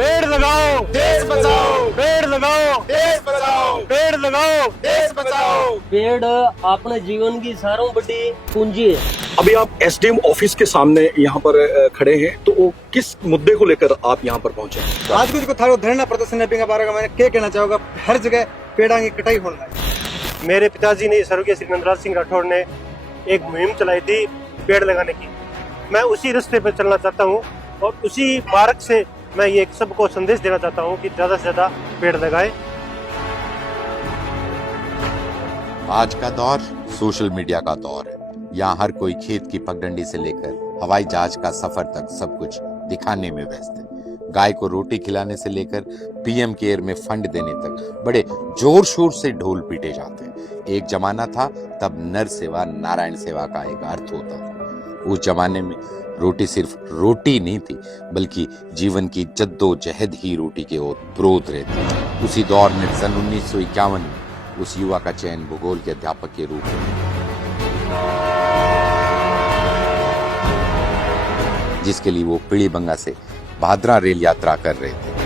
पेड़ लगाओ देश बचाओ, पेड़ लगाओ देश बचाओ, पेड़ लगाओ देश बचाओ। पेड़ अपने जीवन की सारों बड़ी पूंजी है। अभी आप एसडीएम ऑफिस के सामने यहाँ पर खड़े हैं, तो वो किस मुद्दे को लेकर आप यहाँ पर पहुंचे? आज कुछ को थारो धरना प्रदर्शन के बारे में मैंने क्या कहना चाहूंगा, हर जगह पेड़ों की कटाई होना है। मेरे पिताजी ने स्वर्गीय श्री नंदराज सिंह राठौड़ ने एक मुहिम चलाई थी पेड़ लगाने की। मैं उसी रास्ते पर चलना चाहता हूँ और उसी मार्ग से मैं ये सबको संदेश देना चाहता हूँ कि ज्यादा से ज्यादा पेड़ लगाएं। आज का दौर सोशल मीडिया का दौर है। यहाँ हर कोई खेत की पगडंडी से लेकर हवाई जहाज का सफर तक सब कुछ दिखाने में व्यस्त है। गाय को रोटी खिलाने से लेकर पीएम केयर में फंड देने तक बड़े जोर शोर से ढोल पीटे जाते हैं। एक जमाना था तब नर सेवा नारायण सेवा का एक अर्थ होता था। उस जमाने में रोटी सिर्फ रोटी नहीं थी, बल्कि जीवन की जद्दोजहद ही रोटी के ओतप्रोत रहती थी। उसी दौर में सन 1951 में उस युवा का चयन भूगोल के अध्यापक के रूप में, जिसके लिए वो पीलीबंगा से भादरा रेल यात्रा कर रहे थे।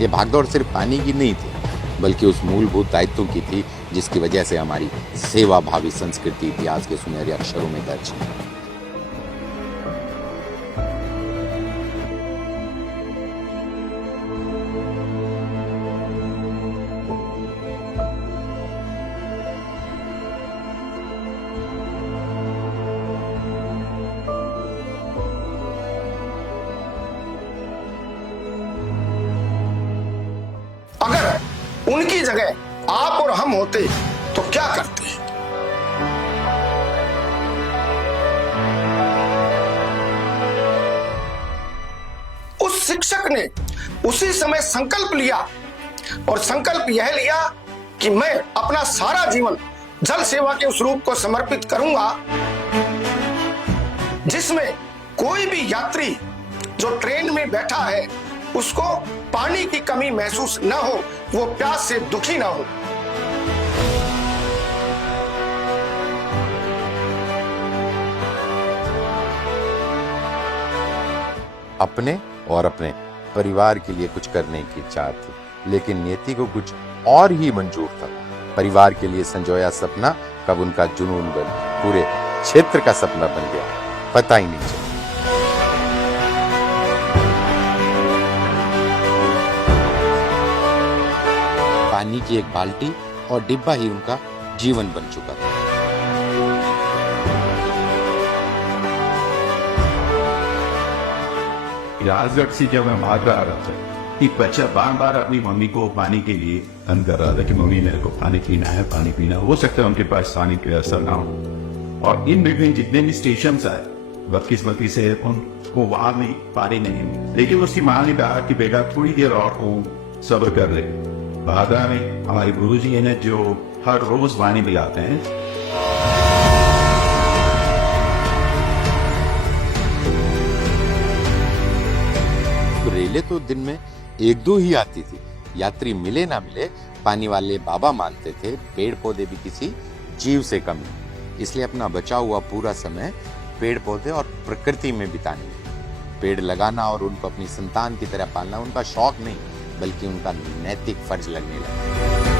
ये भागदौड़ सिर्फ पानी की नहीं थी, बल्कि उस मूलभूत दायित्वों की थी जिसकी वजह से हमारी सेवा भावी संस्कृति इतिहास के सुनहरे अक्षरों में दर्ज है। अगर उनकी जगह आप और हम होते तो क्या करते? उस शिक्षक ने उसी समय संकल्प लिया, और संकल्प यह लिया कि मैं अपना सारा जीवन जल सेवा के उस रूप को समर्पित करूंगा जिसमें कोई भी यात्री जो ट्रेन में बैठा है उसको पानी की कमी महसूस न हो, वो प्यास से दुखी न हो। अपने और अपने परिवार के लिए कुछ करने की इच्छा थी, लेकिन नियति को कुछ और ही मंजूर था। परिवार के लिए संजोया सपना कब उनका जुनून बन पूरे क्षेत्र का सपना बन गया, पता ही नहीं चला। पानी की एक बाल्टी और डिब्बा ही उनका जीवन बन चुका था। राजगढ़ से जब मैं भाग रहा था, एक बच्चा बार बार अपनी मम्मी को पानी के लिए तंग कर रहा था कि मम्मी मेरे को पानी पीना है, पानी पीना। हो सकता है उनके पास पानी की व्यवस्था ना हो, और इन बिटवीन जितने भी स्टेशन आए बदकिस्मती से उनको वहां भी पानी नहीं मिली। लेकिन उसकी माँ ने कहा कि बेटा थोड़ी देर और को सब्र कर ले। भादरा में हमारे गुरुजी ने जो हर रोज पानी पिलाते हैं, रेलें तो दिन में एक दो ही आती थी। यात्री मिले ना मिले, पानी वाले बाबा मानते थे पेड़ पौधे भी किसी जीव से कम नहीं। इसलिए अपना बचा हुआ पूरा समय पेड़ पौधे और प्रकृति में बिताने लगे। पेड़ लगाना और उनको अपनी संतान की तरह पालना उनका शौक नहीं, बल्कि उनका नैतिक फर्ज लगने लगा।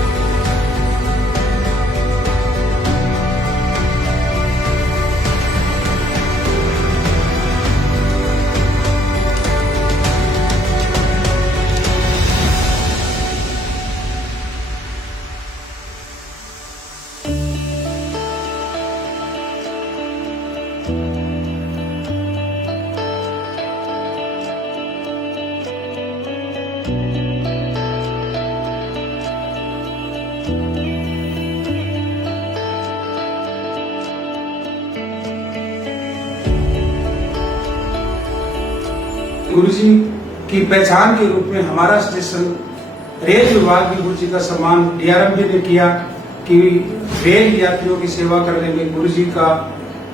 गुरुजी की पहचान के रूप में हमारा स्टेशन रेल विभाग भी गुरुजी का सम्मान डीआरएम ने किया कि रेल यात्रियों की सेवा करने में गुरुजी का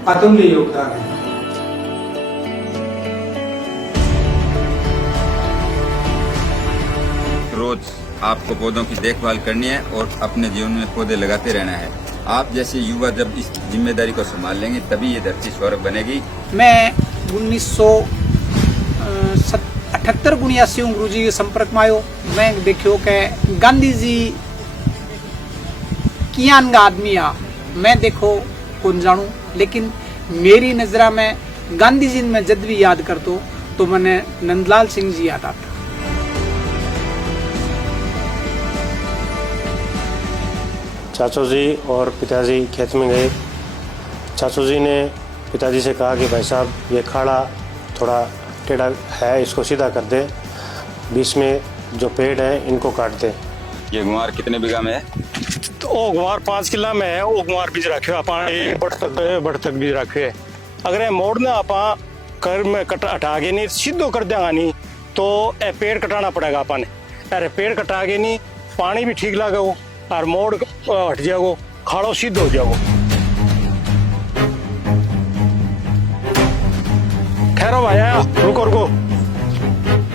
अतुल्य योगदान है। रोज आपको पौधों की देखभाल करनी है और अपने जीवन में पौधे लगाते रहना है। आप जैसे युवा जब इस जिम्मेदारी को संभाल लेंगे तभी ये धरती स्वर्ग बनेगी। मैं 1978 गुणियासी गुरुजी के संपर्क में आयो। मैं देखियो कि गांधी जी कियान का आदमी आ, मैं देखो कौन जानू, लेकिन मेरी नजरा में गांधी जी में जब भी याद कर तो मैंने नंदलाल सिंह जी याद आता। चाचू जी और पिताजी खेत में गए। चाचू जी ने पिताजी से कहा कि भाई साहब ये खाड़ा थोड़ा टेढ़ा है, इसको सीधा कर दे, बीच में जो पेड़ है इनको काट दे। ये गुआर कितने बीघा में है? तो वो गुआर 5 किला में है। वो गुआर बीज रखे बढ़ तक बीज रखे। अगर ये मोड़ना आपा कर में कट हटा के नहीं सीधो कर देगा नहीं तो ए पेड़ कटाना पड़ेगा अपन ने। अरे पेड़ कटा के नहीं पानी भी ठीक लगेगा और मोड़ हट जाओ, खाड़ो सीधो हो जाओ। ठहरो भाया, रुको रुको।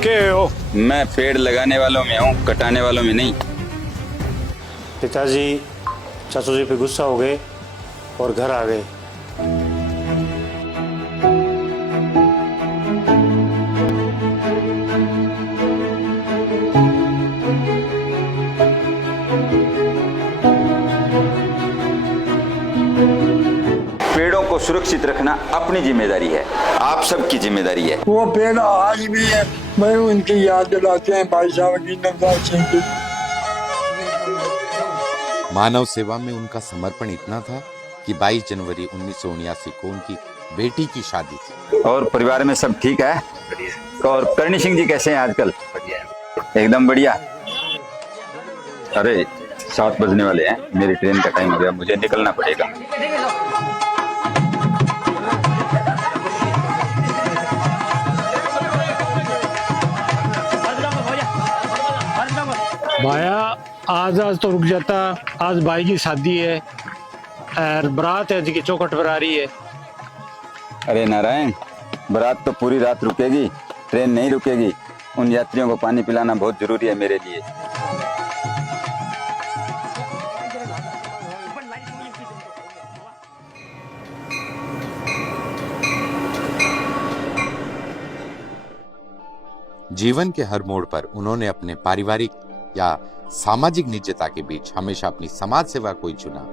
के हो? मैं पेड़ लगाने वालों में हूँ, कटाने वालों में नहीं। पिताजी चाचू जी पे गुस्सा हो गए और घर आ गए। पेड़ों को सुरक्षित रखना अपनी जिम्मेदारी है, आप सबकी जिम्मेदारी है। वो पेड़ आज भी है, मैं उनकी याद दिलाते हैं भाई साहब की, नंदलाल सिंह की। मानव सेवा में उनका समर्पण इतना था कि 22 जनवरी 1979 को उनकी बेटी की शादी थी। और परिवार में सब ठीक है? और करणी सिंह जी कैसे हैं आजकल? एकदम बढ़िया। अरे 7 बजने वाले हैं, मेरी ट्रेन का टाइम हो गया, मुझे निकलना पड़ेगा। भाया आज तो रुक जाता, आज भाई की शादी है और बारात है जी चौखट पर आ रही है। अरे नारायण, बारात तो पूरी रात रुकेगी, ट्रेन नहीं रुकेगी। उन यात्रियों को पानी पिलाना बहुत जरूरी है मेरे लिए। जीवन के हर मोड़ पर उन्होंने अपने पारिवारिक या सामाजिक निजता के बीच हमेशा अपनी समाज सेवा को ही चुना।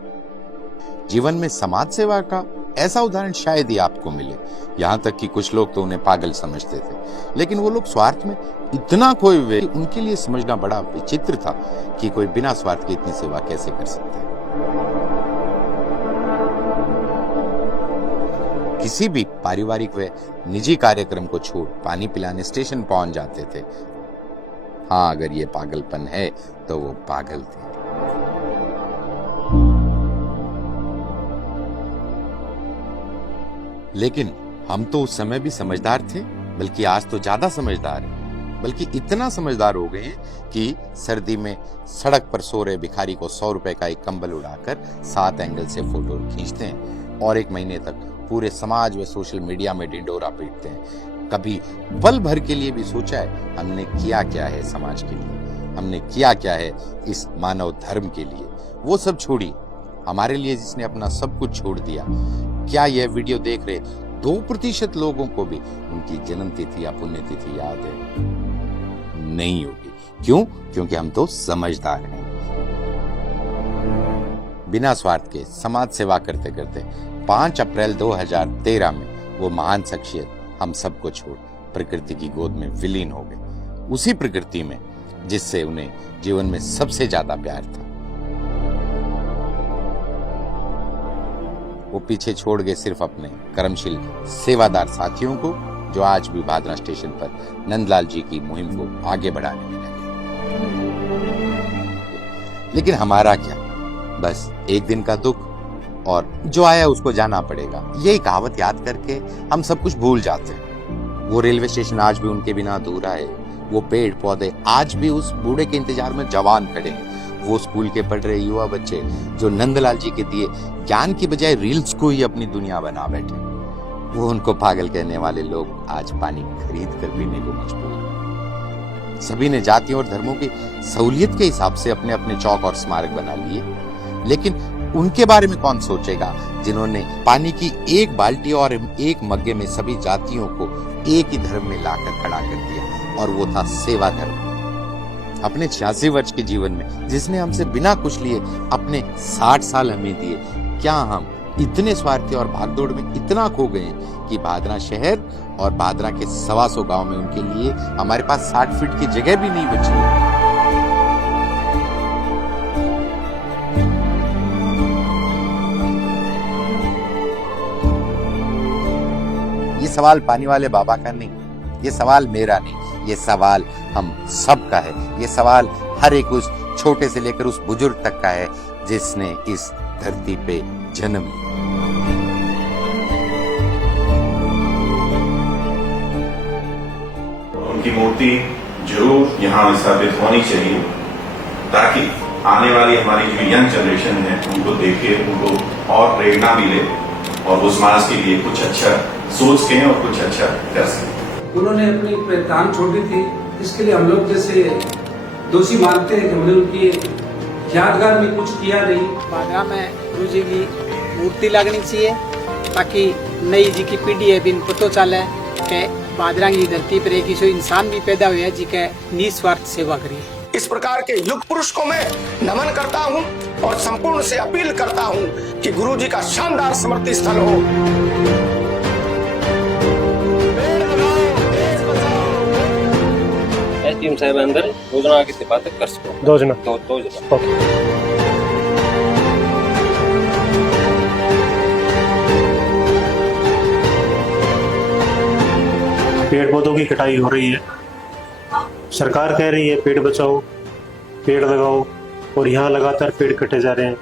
जीवन में समाज सेवा का ऐसा उदाहरण शायद ही आपको मिले। यहाँ तक कि कुछ लोग तो उन्हें पागल समझते थे, लेकिन वो लोग स्वार्थ में इतना खोए हुए, उनके लिए समझना बड़ा विचित्र था कि कोई बिना स्वार्थ के इतनी सेवा कैसे कर सकता है। किसी भी पारिवारिक व निजी कार्यक्रम को छोड़ पानी पिलाने स्टेशन पहुंच जाते थे। हाँ, अगर ये पागलपन है तो वो पागल थे। लेकिन हम तो उस समय भी समझदार थे, बल्कि आज तो ज्यादा समझदार हैं। बल्कि इतना समझदार हो गए हैं कि सर्दी में सड़क पर सो रहे भिखारी को 100 रुपए का एक कंबल उड़ाकर 7 एंगल से फोटो खींचते हैं और 1 महीने तक पूरे समाज व सोशल मीडिया में ढिंढोरा पीटते हैं। कभी पल भर के लिए भी सोचा है हमने किया क्या है समाज के लिए, हमने किया क्या है इस मानव धर्म के लिए? वो सब छोड़ी, हमारे लिए जिसने अपना सब कुछ छोड़ दिया। क्या यह वीडियो देख रहे 2% लोगों को भी उनकी जन्म तिथि या पुण्यतिथि याद है? नहीं होगी। क्यों? क्योंकि हम तो समझदार हैं। बिना स्वार्थ के समाज सेवा करते करते 5 अप्रैल 2013 में वो महान शख्सियत हम सबको छोड़ प्रकृति की गोद में विलीन हो गए, उसी प्रकृति में जिससे उन्हें जीवन में सबसे ज्यादा प्यार था। वो पीछे छोड़ गए सिर्फ अपने कर्मशील सेवादार साथियों को, जो आज भी भादरा स्टेशन पर नंदलाल जी की मुहिम को आगे बढ़ाने में लगे। लेकिन हमारा क्या, बस एक दिन का दुख, और जो आया उसको जाना पड़ेगा, यही कहावत याद करके हम सब कुछ भूल जाते हैं। वो रेलवे स्टेशन आज भी उनके बिना अधूरा है, वो पेड़ पौधे आज भी उस बूढ़े के इंतजार में जवान खड़े हैं, वो स्कूल के पढ़ रहे युवा बच्चे जो नंदलाल जी के दिए ज्ञान की बजाय रील्स को ही अपनी दुनिया बना बैठे, वो उनको पागल कहने वाले लोग आज पानी खरीद कर पीने को मजबूर हैं। सभी ने जातियों और धर्मों की सहूलियत के हिसाब से अपने अपने चौक और स्मारक बना लिए, लेकिन उनके बारे में कौन सोचेगा जिन्होंने पानी की एक बाल्टी और एक मग्गे में सभी जातियों को एक ही धर्म में लाकर खड़ा कर दिया, और वो था सेवा धर्म। अपने 86 वर्ष के जीवन में जिसने हमसे बिना कुछ लिए अपने 60 साल हमें दिए, क्या हम इतने स्वार्थी और भागदौड़ में इतना खो गए कि भादरा शहर और भादरा के 125 गांव में उनके लिए हमारे पास 60 फीट की जगह भी नहीं बची। ये सवाल पानी वाले बाबा का नहीं, ये सवाल मेरा नहीं, ये सवाल हम सब का है। ये सवाल हर एक उस छोटे से लेकर उस बुजुर्ग तक का है जिसने इस धरती पे जन्म लिया। उनकी मूर्ति जरूर यहाँ स्थापित होनी चाहिए, ताकि आने वाली हमारी जो यंग जनरेशन है उनको देखे, उनको और प्रेरणा मिले और उस समाज के लिए कुछ अच्छा सोच सकें और कुछ अच्छा कर सकें। उन्होंने अपनी पहचान छोड़ी थी, इसके लिए हम लोग जैसे दोषी मानते हैं कि हमने उनकी यादगार में कुछ किया नहीं। भादरा में गुरु जी की मूर्ति लगनी चाहिए, ताकि नई जी की पीढ़ी है बिन पतो चले कि भादरा की धरती पर एक ऐसा इंसान भी पैदा हुआ है जिसके निस्वार्थ सेवा करी। इस प्रकार के युग पुरुष को मैं नमन करता हूं और संपूर्ण से अपील करता हूं कि गुरु जी का शानदार स्मृति स्थल हो। टीम साहब अंदर योजना की सिफारिश कर सको। दो जना। ओके। पेड़ पौधों की कटाई हो रही है, सरकार कह रही है पेड़ बचाओ, पेड़ लगाओ, और यहाँ लगातार पेड़ कटे जा रहे हैं।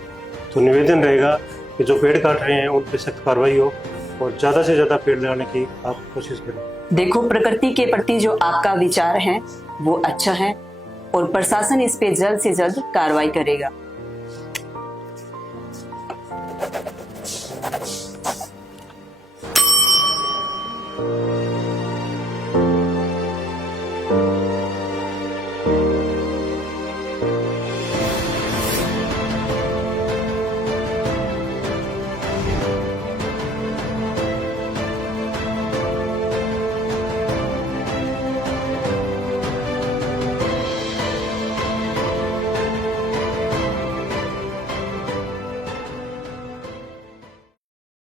तो निवेदन रहेगा कि जो पेड़ काट रहे हैं उन पर सख्त कार्रवाई हो और ज्यादा से ज्यादा पेड़ लगाने की आप कोशिश करें। देखो, प्रकृति के प्रति जो आपका विचार है वो अच्छा है और प्रशासन इस पे जल्द से जल्द कार्रवाई करेगा।